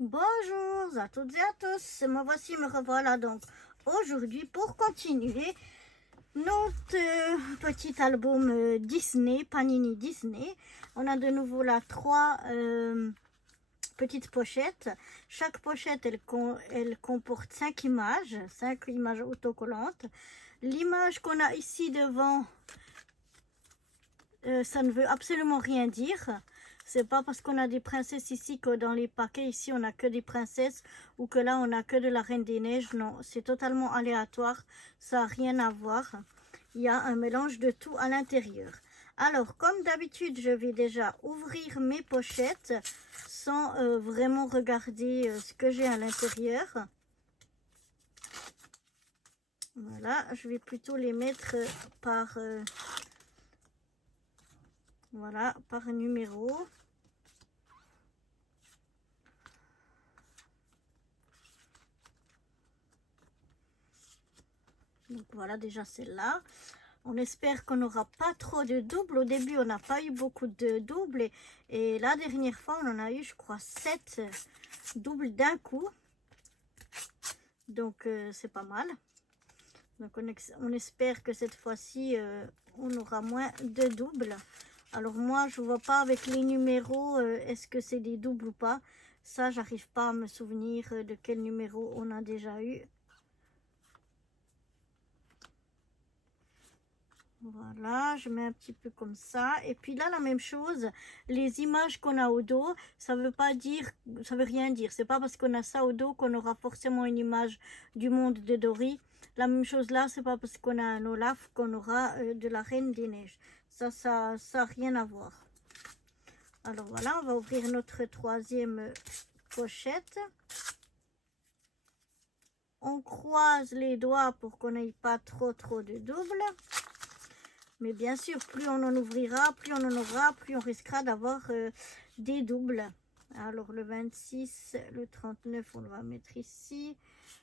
Bonjour à toutes et à tous, me revoilà donc aujourd'hui pour continuer notre petit album Disney, Panini Disney. On a de nouveau là trois petites pochettes. Chaque pochette elle comporte 5 images autocollantes. L'image qu'on a ici devant, ça ne veut absolument rien dire. C'est pas parce qu'on a des princesses ici que dans les paquets ici on a que des princesses ou que là on a que de la Reine des Neiges. Non, c'est totalement aléatoire, ça n'a rien à voir. Il y a un mélange de tout à l'intérieur. Alors comme d'habitude je vais déjà ouvrir mes pochettes sans vraiment regarder ce que j'ai à l'intérieur. Voilà, je vais plutôt les mettre par voilà, par numéro. Donc voilà déjà celle-là. On espère qu'on n'aura pas trop de doubles. Au début, on n'a pas eu beaucoup de doubles. Et la dernière fois, on en a eu, je crois, 7 doubles d'un coup. Donc, c'est pas mal. Donc, on espère que cette fois-ci, on aura moins de doubles. Alors, moi, je ne vois pas avec les numéros, est-ce que c'est des doubles ou pas. Ça, j'arrive pas à me souvenir de quel numéro on a déjà eu. Voilà, je mets un petit peu comme ça. Et puis là, la même chose, les images qu'on a au dos, ça veut pas dire, ça veut rien dire. C'est pas parce qu'on a ça au dos qu'on aura forcément une image du monde de Dory. La même chose là, c'est pas parce qu'on a un Olaf qu'on aura de la Reine des Neiges. Ça a rien à voir. Alors voilà, on va ouvrir notre troisième pochette. On croise les doigts pour qu'on n'ait pas trop de doubles. Mais bien sûr, plus on en ouvrira, plus on en aura, plus on risquera d'avoir des doubles. Alors le 26, le 39, on va mettre ici.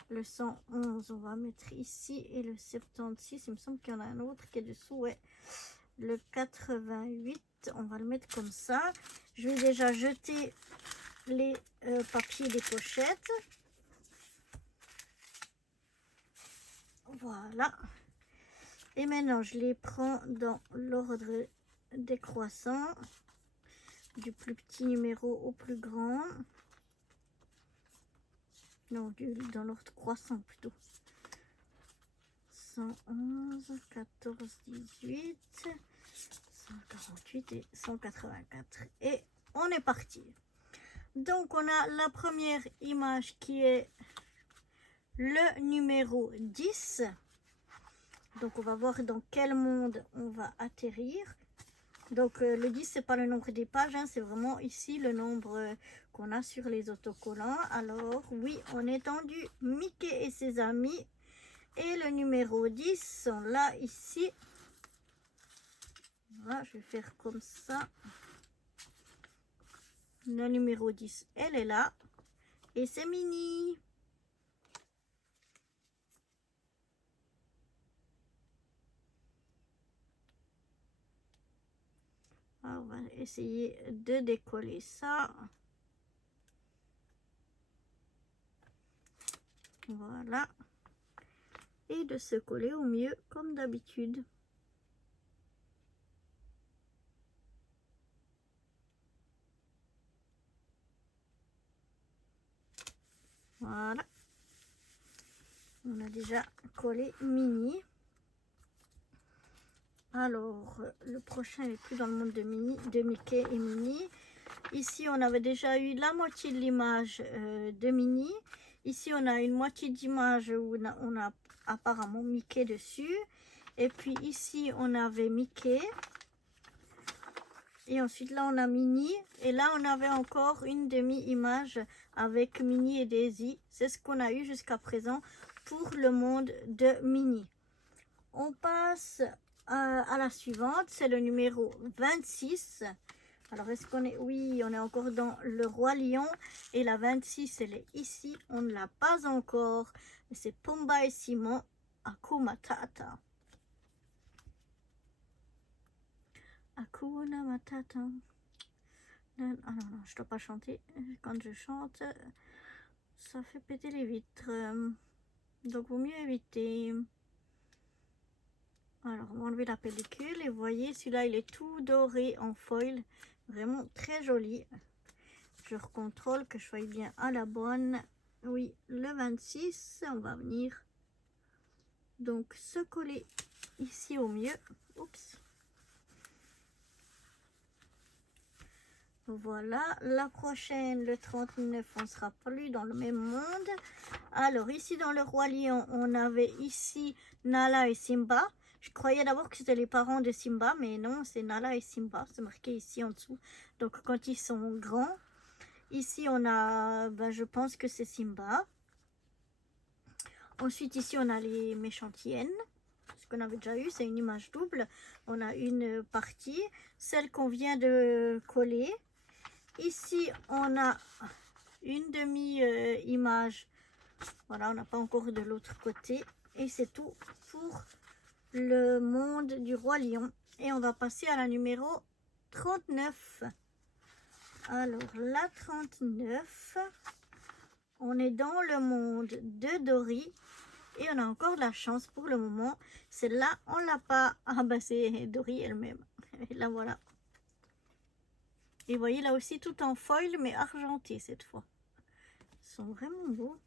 Le 111, on va mettre ici. Et le 76, il me semble qu'il y en a un autre qui est dessous. Ouais. Le 88, on va le mettre comme ça. Je vais déjà jeter les papiers des pochettes. Voilà. Et maintenant, je les prends dans l'ordre décroissant, du plus petit numéro au plus grand. Non, dans l'ordre croissant plutôt. 111, 14, 18, 148 et 184. Et on est parti. Donc, on a la première image qui est le numéro 10. Donc, on va voir dans quel monde on va atterrir. Donc, le 10, c'est pas le nombre des pages, hein, c'est vraiment ici le nombre qu'on a sur les autocollants. Alors, oui, on est tendu Mickey et ses amis. Et le numéro 10 sont là, ici. Voilà, je vais faire comme ça. Le numéro 10, elle est là. Et c'est Minnie. Alors, on va essayer de décoller ça. Voilà. Et de se coller au mieux comme d'habitude. Voilà. On a déjà collé Minnie. Alors, le prochain est plus dans le monde de Mickey et Minnie. Ici, on avait déjà eu la moitié de l'image de Minnie. Ici, on a une moitié d'image où on a apparemment Mickey dessus. Et puis ici, on avait Mickey. Et ensuite, là, on a Minnie. Et là, on avait encore une demi-image avec Minnie et Daisy. C'est ce qu'on a eu jusqu'à présent pour le monde de Minnie. On passe à la suivante. C'est le numéro 26. Alors, est-ce qu'on est... Oui, on est encore dans le Roi Lion. Et la 26, elle est ici. On ne l'a pas encore. C'est Pumba et Simon. Hakuna Matata. Hakuna Matata. Ah non, non, je dois pas chanter. Quand je chante, ça fait péter les vitres. Donc, vaut mieux éviter. Alors, on va enlever la pellicule. Et vous voyez, celui-là, il est tout doré en foil. Vraiment très joli. Je recontrôle que je sois bien à la bonne. Oui, le 26, on va venir donc se coller ici au mieux. Oups. Voilà, la prochaine, le 39, on sera plus dans le même monde. Alors, ici dans le Roi Lion, on avait ici Nala et Simba. Je croyais d'abord que c'était les parents de Simba, mais non, c'est Nala et Simba. C'est marqué ici en dessous. Donc, quand ils sont grands. Ici, on a, ben, je pense que c'est Simba. Ensuite, ici, on a les méchantes hyènes. Ce qu'on avait déjà eu, c'est une image double. On a une partie, celle qu'on vient de coller. Ici, on a une demi-image. Voilà, on n'a pas encore de l'autre côté. Et c'est tout pour le monde du Roi Lion. Et on va passer à la numéro 39. Alors, la 39, on est dans le monde de Dory. Et on a encore de la chance pour le moment. Celle-là, on l'a pas. Ah bah c'est Dory elle-même. Et là, voilà. Et vous voyez là aussi tout en foil mais argenté cette fois. Ils sont vraiment beaux.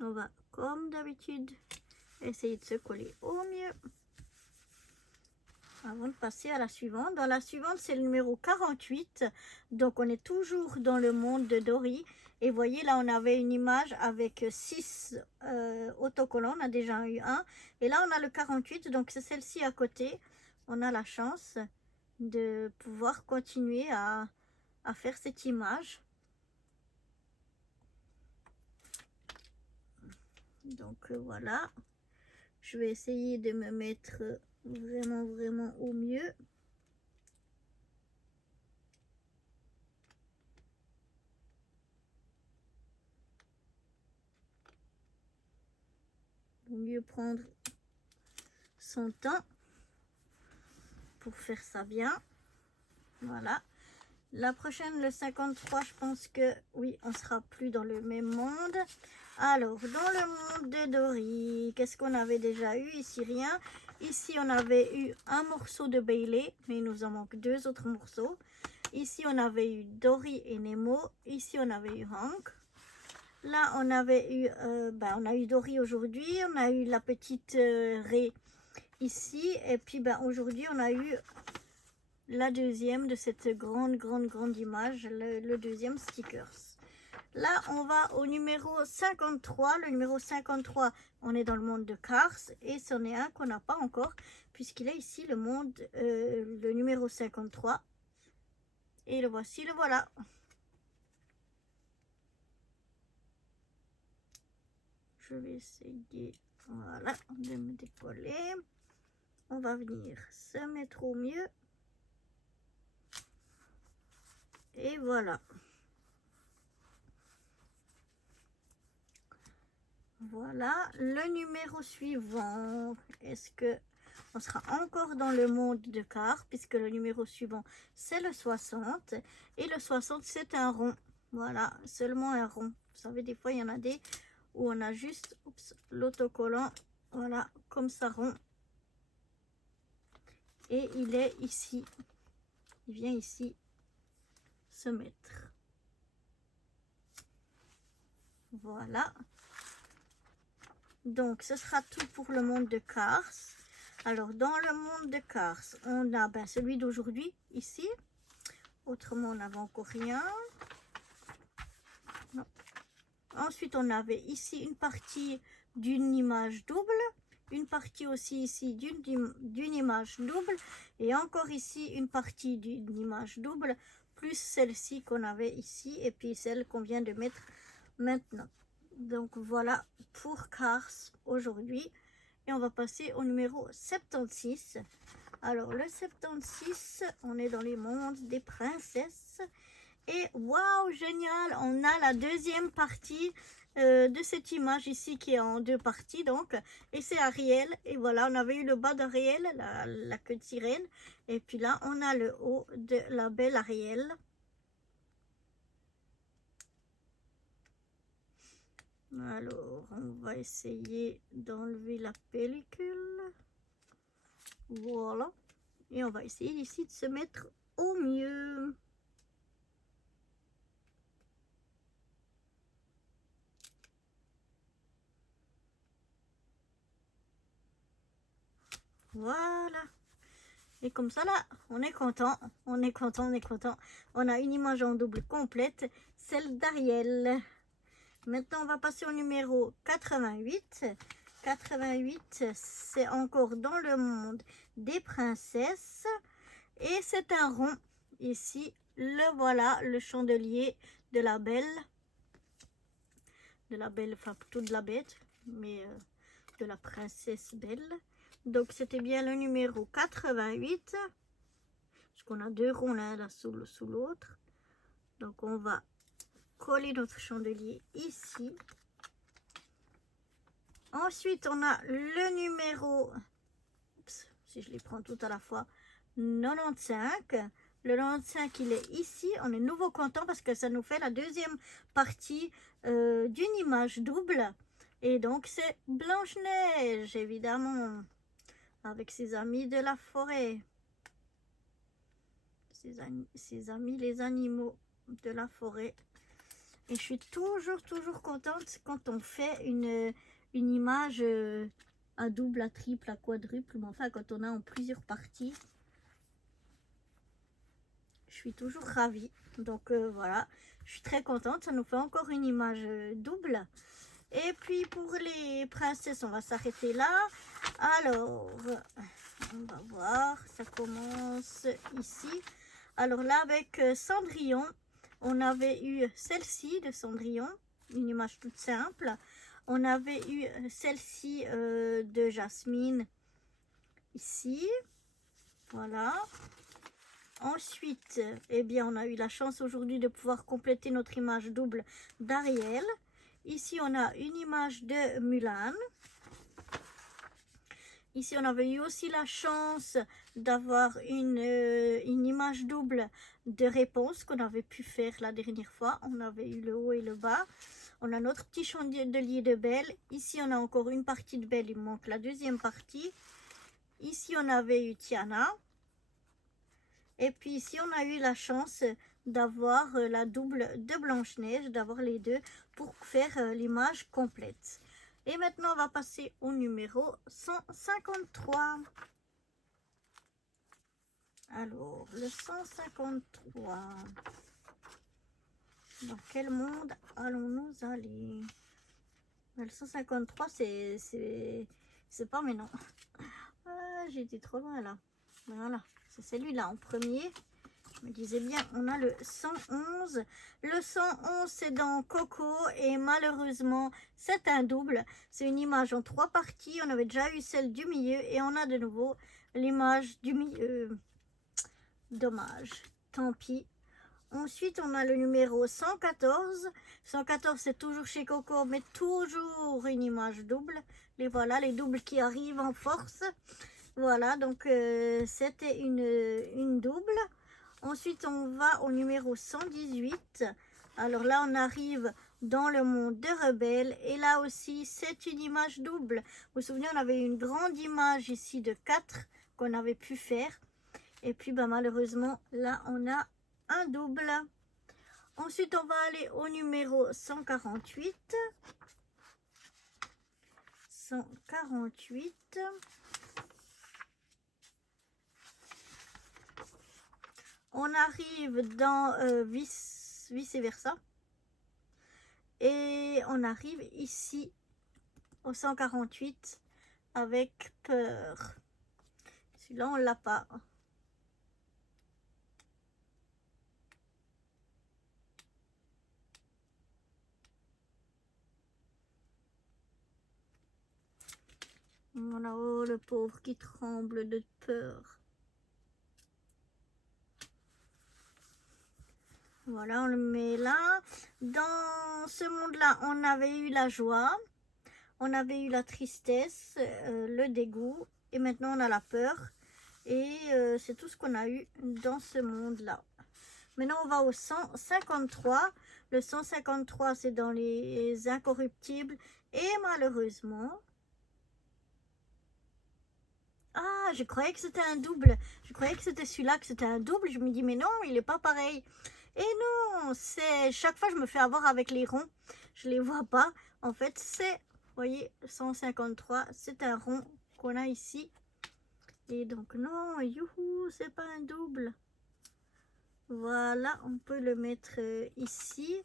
On va comme d'habitude essayer de se coller au mieux. Avant de passer à la suivante. Dans la suivante, c'est le numéro 48. Donc, on est toujours dans le monde de Dory. Et vous voyez, là, on avait une image avec 6 autocollants. On a déjà eu un. Et là, on a le 48. Donc, c'est celle-ci à côté. On a la chance de pouvoir continuer à faire cette image. Donc, voilà. Je vais essayer de me mettre vraiment au mieux. Vaut mieux prendre son temps pour faire ça bien. Voilà. La prochaine, le 53, je pense que oui, on sera plus dans le même monde. Alors, dans le monde de Dory, qu'est-ce qu'on avait déjà eu? Ici, rien. Ici, on avait eu un morceau de Bailey, mais il nous en manque 2 autres morceaux. Ici, on avait eu Dory et Nemo. Ici, on avait eu Hank. Là, on avait eu, on a eu Dory aujourd'hui. On a eu la petite Ray ici. Et puis, aujourd'hui, on a eu la deuxième de cette grande image, le deuxième stickers. Là, on va au numéro 53. Le numéro 53, on est dans le monde de Cars. Et c'en est un qu'on n'a pas encore, puisqu'il est ici le monde, le numéro 53. Et le voici, le voilà. Je vais essayer, voilà, de me décoller. On va venir se mettre au mieux. Et voilà. Voilà, le numéro suivant. Est-ce que on sera encore dans le monde de Cars, puisque le numéro suivant, c'est le 60. Et le 60, c'est un rond. Voilà, seulement un rond. Vous savez, des fois, il y en a des où on a juste l'autocollant. Voilà, comme ça, rond. Et il est ici. Il vient ici se mettre. Voilà. Donc, ce sera tout pour le monde de Cars. Alors, dans le monde de Cars, on a celui d'aujourd'hui, ici. Autrement, on n'avait encore rien. Non. Ensuite, on avait ici une partie d'une image double. Une partie aussi ici d'une image double. Et encore ici, une partie d'une image double. Plus celle-ci qu'on avait ici. Et puis celle qu'on vient de mettre maintenant. Donc voilà pour Cars aujourd'hui. Et on va passer au numéro 76. Alors le 76, on est dans les mondes des princesses. Et waouh, génial, on a la deuxième partie de cette image ici qui est en deux parties donc, et c'est Ariel, et voilà, on avait eu le bas d'Ariel, la queue de sirène, et puis là on a le haut de la belle Ariel. Alors on va essayer d'enlever la pellicule, voilà, et on va essayer ici de se mettre au mieux. Voilà. Et comme ça, là, on est content. On est content, on est content. On a une image en double complète, celle d'Ariel. Maintenant, on va passer au numéro 88. 88, c'est encore dans le monde des princesses. Et c'est un rond. Ici, le voilà, le chandelier de la belle. De la belle, enfin plutôt de la bête, mais de la princesse belle. Donc c'était bien le numéro 88. Parce qu'on a deux ronds là sous l'autre. Donc on va coller notre chandelier ici. Ensuite on a le numéro, si je les prends tout à la fois, 95. Le 95 il est ici. On est nouveau content parce que ça nous fait la deuxième partie d'une image double. Et donc c'est Blanche-Neige évidemment, avec ses amis de la forêt. Ses amis les animaux de la forêt. Et je suis toujours contente quand on fait une image à double, à triple, à quadruple, mais enfin quand on a en plusieurs parties. Je suis toujours ravie. Donc voilà, je suis très contente. Ça nous fait encore une image double. Et puis pour les princesses, on va s'arrêter là. Alors, on va voir, ça commence ici. Alors là, avec Cendrillon, on avait eu celle-ci de Cendrillon, une image toute simple. On avait eu celle-ci de Jasmine, ici. Voilà. Ensuite, eh bien, on a eu la chance aujourd'hui de pouvoir compléter notre image double d'Ariel. Ici, on a une image de Mulan. Ici, on avait eu aussi la chance d'avoir une image double de réponse qu'on avait pu faire la dernière fois. On avait eu le haut et le bas. On a notre petit chandelier de Belle. Ici, on a encore une partie de Belle. Il manque la deuxième partie. Ici, on avait eu Tiana. Et puis ici, on a eu la chance d'avoir la double de Blanche-Neige, d'avoir les deux pour faire l'image complète. Et maintenant, on va passer au numéro 153. Alors, le 153. Dans quel monde allons-nous aller? Le 153, c'est pas mais non. Ah, j'ai été trop loin là. Voilà, c'est celui-là en premier. Je me disais bien, on a le 111. Le 111, c'est dans Coco et malheureusement, c'est un double. C'est une image en trois parties. On avait déjà eu celle du milieu et on a de nouveau l'image du milieu. Dommage, tant pis. Ensuite, on a le numéro 114. 114, c'est toujours chez Coco, mais toujours une image double. Et voilà, les doubles qui arrivent en force. Voilà, donc c'était une double. Ensuite, on va au numéro 118. Alors là, on arrive dans le monde de Rebelle. Et là aussi, c'est une image double. Vous vous souvenez, on avait une grande image ici de 4 qu'on avait pu faire. Et puis, bah, malheureusement, là, on a un double. Ensuite, on va aller au numéro 148. 148. On arrive dans vice versa. Et on arrive ici au 148 avec peur. Celui-là, on l'a pas. Voilà, oh, le pauvre qui tremble de peur. Voilà, on le met là. Dans ce monde-là, on avait eu la joie, on avait eu la tristesse, le dégoût, et maintenant on a la peur. Et c'est tout ce qu'on a eu dans ce monde-là. Maintenant, on va au 153. Le 153, c'est dans les incorruptibles. Et malheureusement... Ah, je croyais que c'était un double. Je croyais que c'était celui-là, que c'était un double. Je me dis, mais non, il n'est pas pareil. Et non, c'est... Chaque fois, je me fais avoir avec les ronds. Je ne les vois pas. En fait, c'est... Vous voyez, 153, c'est un rond qu'on a ici. Et donc, non, youhou, c'est pas un double. Voilà, on peut le mettre ici.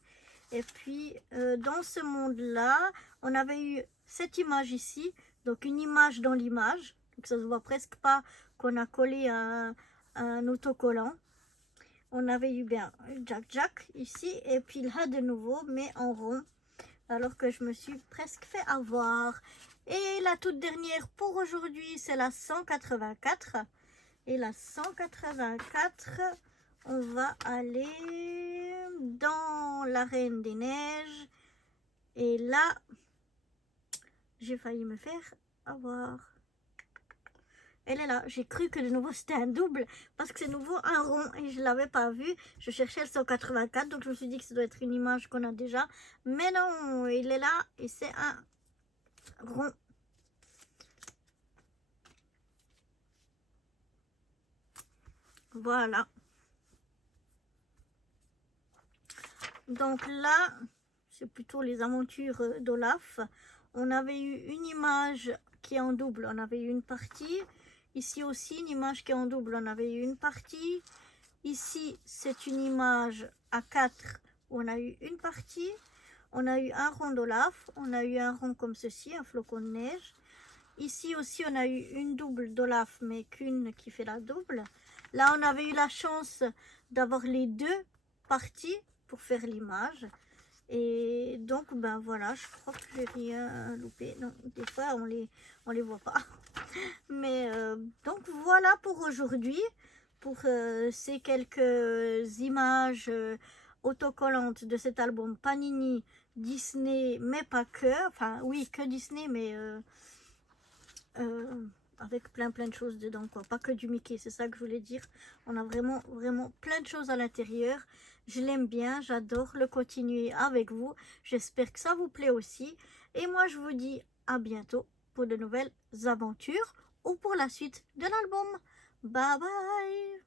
Et puis, dans ce monde-là, on avait eu cette image ici. Donc, une image dans l'image. Donc, ça ne se voit presque pas qu'on a collé un autocollant. On avait eu bien Jack ici. Et puis là, de nouveau, mais en rond. Alors que je me suis presque fait avoir. Et la toute dernière pour aujourd'hui, c'est la 184. Et la 184... On va aller dans la Reine des Neiges. Et là, j'ai failli me faire avoir. Elle est là. J'ai cru que de nouveau c'était un double. Parce que c'est nouveau un rond. Et je ne l'avais pas vu. Je cherchais le 184. Donc je me suis dit que ça doit être une image qu'on a déjà. Mais non, il est là. Et c'est un rond. Voilà. Donc là, c'est plutôt les aventures d'Olaf. On avait eu une image qui est en double, on avait eu une partie. Ici aussi, une image qui est en double, on avait eu une partie. Ici, c'est une image à 4, on a eu une partie. On a eu un rond d'Olaf, on a eu un rond comme ceci, un flocon de neige. Ici aussi, on a eu une double d'Olaf, mais qu'une qui fait la double. Là, on avait eu la chance d'avoir les deux parties pour faire l'image. Et donc, ben voilà, je crois que j'ai rien loupé. Non, des fois, on les voit pas. Mais donc, voilà pour aujourd'hui. Pour ces quelques images autocollantes de cet album Panini Disney, mais pas que. Enfin, oui, que Disney, mais... avec plein de choses dedans, quoi, pas que du Mickey, c'est ça que je voulais dire. On a vraiment plein de choses à l'intérieur. Je l'aime bien, j'adore le continuer avec vous. J'espère que ça vous plaît aussi. Et moi, je vous dis à bientôt pour de nouvelles aventures ou pour la suite de l'album. Bye bye.